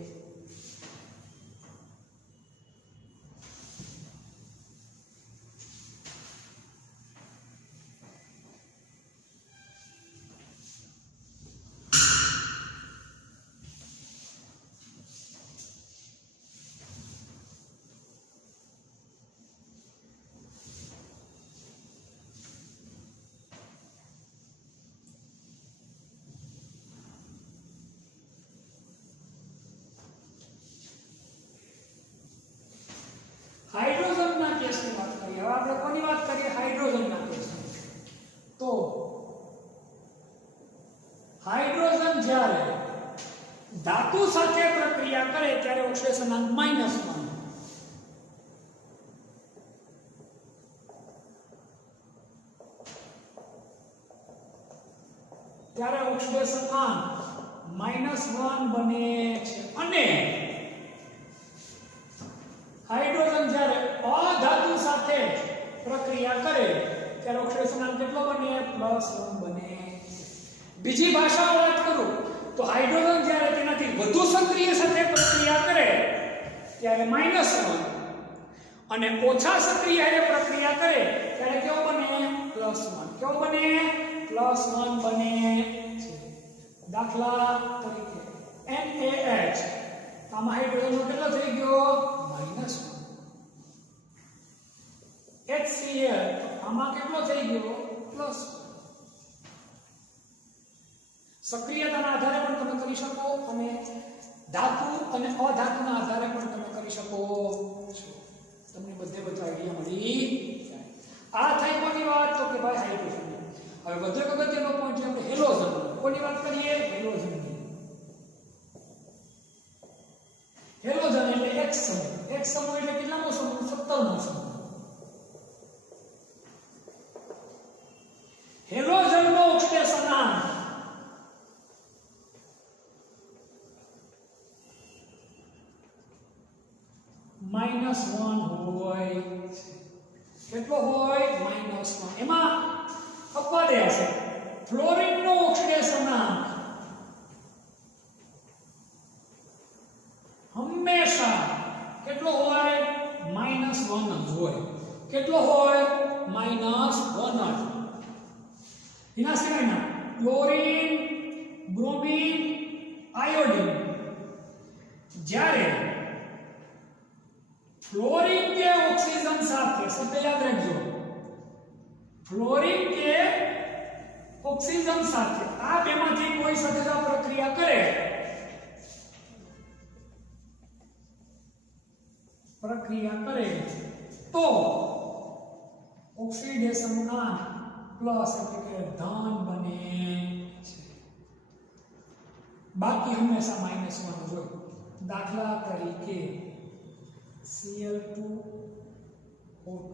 હાઇડ્રોજનના કેસની વાત કરીએ. હવે આપણે કોની વાત કરીએ? હાઇડ્રોજનના કેસની. તો હાઇડ્રોજન જ્યારે ધાતુ સાથે પ્રક્રિયા કરે ત્યારે ઓક્સિડેશન અંક -1. ત્યારે ઓક્સિડેશન અંક -1 બને છે. અને હાઇડ્રોજન જ્યારે અધાતુ સાથે પ્રક્રિયા કરે ત્યારે ઓક્સિડેશન અંક કેટલો બને? +1 બને. બીજી ભાષામાં વાત કરું તો હાઇડ્રોજન જ્યારે તેનાથી વધુ સક્રિય સાથે પ્રક્રિયા કરે ત્યારે -1 અને ઓછા સક્રિય સાથે પ્રક્રિયા કરે ત્યારે કેવો બને? +1. કેવો બને? +1 બને છે. દાખલા તરીકે NaH. આમાં હાઇડ્રોજનનો કેટલો થઈ ગયો? -1. HCl આમાં કેટલો થઈ ગયો? +1. સક્રિયતાના આધારે પણ તમે કરી શકો અને ધાતુ અને અધાતુના આધારે પણ તમે કરી શકો છો. તમને બધે બધો આઈડિયા મળી જાય. આ થઈ કોની વાત? તો કે ભાઈ હાઇડ્રોજન. હવે વધુ એક અગત્યનો પોઈન્ટ છે આપણે હેલોજન. કોની વાત કરીએ? હેલોજનની. હેલોજન એટલે એક સમૂહ. એક સમૂહ એટલે કેટલામો સમૂહ? 17મો સમૂહ. હેલોજનનો ઓક્સિડેશનાંક -1 હોય છે. કેટલો હોય? -1. એમાં અપવાદે હશે. ફ્લોરિનનો ઓક્સિડેશનાંક હંમેશા કેટલો હોય? -1 જ હોય. કેટલો હોય? -1 જ. એના સિવાયના ક્લોરીન, બ્રોમિન, આયોડીન જ્યારે ફ્લોરિન કે ઓક્સિજન સાથે, શબ્દ યાદ રાખજો, ફ્લોરિન કે ઓક્સિજન સાથે આ બેમાંથી કોઈ સાથે જો પ્રક્રિયા કરે તો ઓક્સિડેશનના પ્લસ એટલે કે ધન બને છે. બાકી હંમેશા -1 જ હોય. દાખલા તરીકે Cl2O2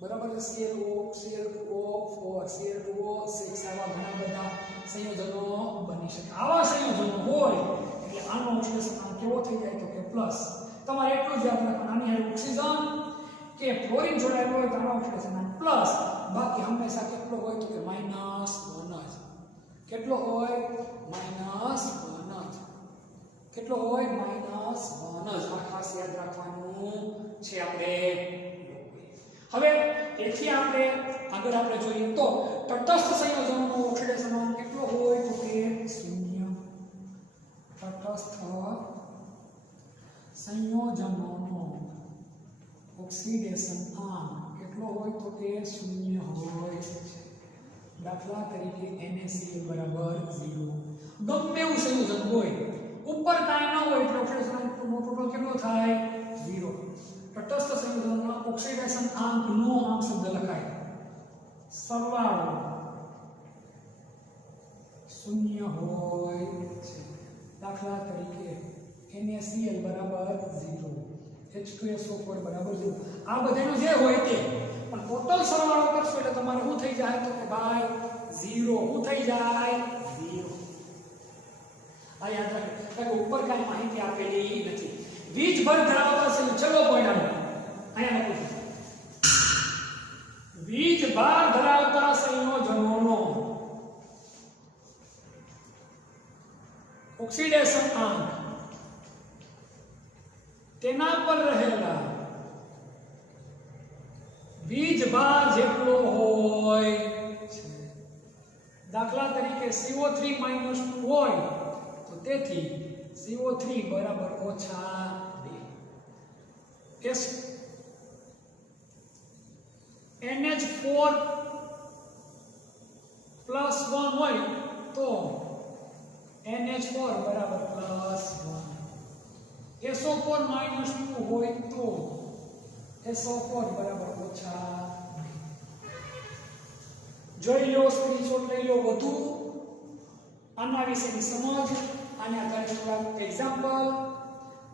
બરાબર છે. ClO, Cl2O4, Cl2O6 આવા ઘણા બધા સંયોજનો બની શકે. આવા સંયોજનો હોય એટલે આનો ઓક્સિડેશનાંક કેવો થઈ જાય તો કે પ્લસ. તમારે એટલું જ યાદ રાખવાનું, આની હારે ઓક્સિજન કે ફ્લોરિન જોડાયેલો હોય તો આનો ઓક્સિડેશનાંક પ્લસ. બાકી હંમેશા કેટલો હોય તો કે -1 જ. કેટલો હોય? -1 જ. કેટલો હોય? -1 જ. આ ખાસ યાદ રાખવાનું છે આપણે. હવે એથી આપણે આગળ આપણે જોઈએ તો તટસ્થ સંયોજનોનો ઓક્સિડેશનાંક કેટલો હોય તો કે 0. તટસ્થ સંયોજનોનો ઓક્સિડેશનાંક કેટલો હોય તો કે 0 હોય છે. દાખલા તરીકે NaCl બરાબર 0. ગમે એવું સંયોજન હોય, ઉપર કાંઈ ન હોય એટલે ઓક્સિડેશનનો ટોટલ કેટલો થાય? 0. તટસ્થ સંયોજનોના ઓક્સિડેશન આંકનો આમ શબ્દ લખાય સરવાળો 0 હોય છે. દાખલા તરીકે NaCl બરાબર 0, H2SO4 બરાબર 0. આ બધાનો જે હોય તે પણ ટોટલ સરવાળો કરશો એટલે તમારે શું થઈ જાય તો કે ભાઈ 0. શું થઈ જાય? 0. આ યાદ રાખો કે ઉપર કાંઈ માહિતી આપેલી નથી. વીજભર ધરાવતા સંયોજનો, ચલો પોઈન્ટ આનો અહીંયા લખું. વીજભાર ધરાવતા સંયોજનોનો ઓક્સિડેશન આંક તેના પર રહેલા વીજભાર જેટલો હોય છે. દાખલા તરીકે CO3 -2 હોય તો તેથી CO3 બરાબર -2. NH4 +1 હોય તો NH4 બરાબર +1. SO4 -2 હોય તો SO4 બરાબર -2. જોઈ લો, સ્ક્રીનશોટ લઈ લો. વધુ આના વિશેની સમજ, આના આધારે થોડા એક્ઝામ્પલ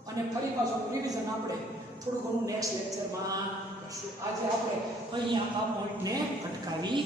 અને ફરી પાછું રિવિઝન આપણે થોડું ઘણું નેક્સ્ટ લેક્ચરમાં કરશું. આજે આપણે અહીંયા આ પોઈન્ટને અટકાવી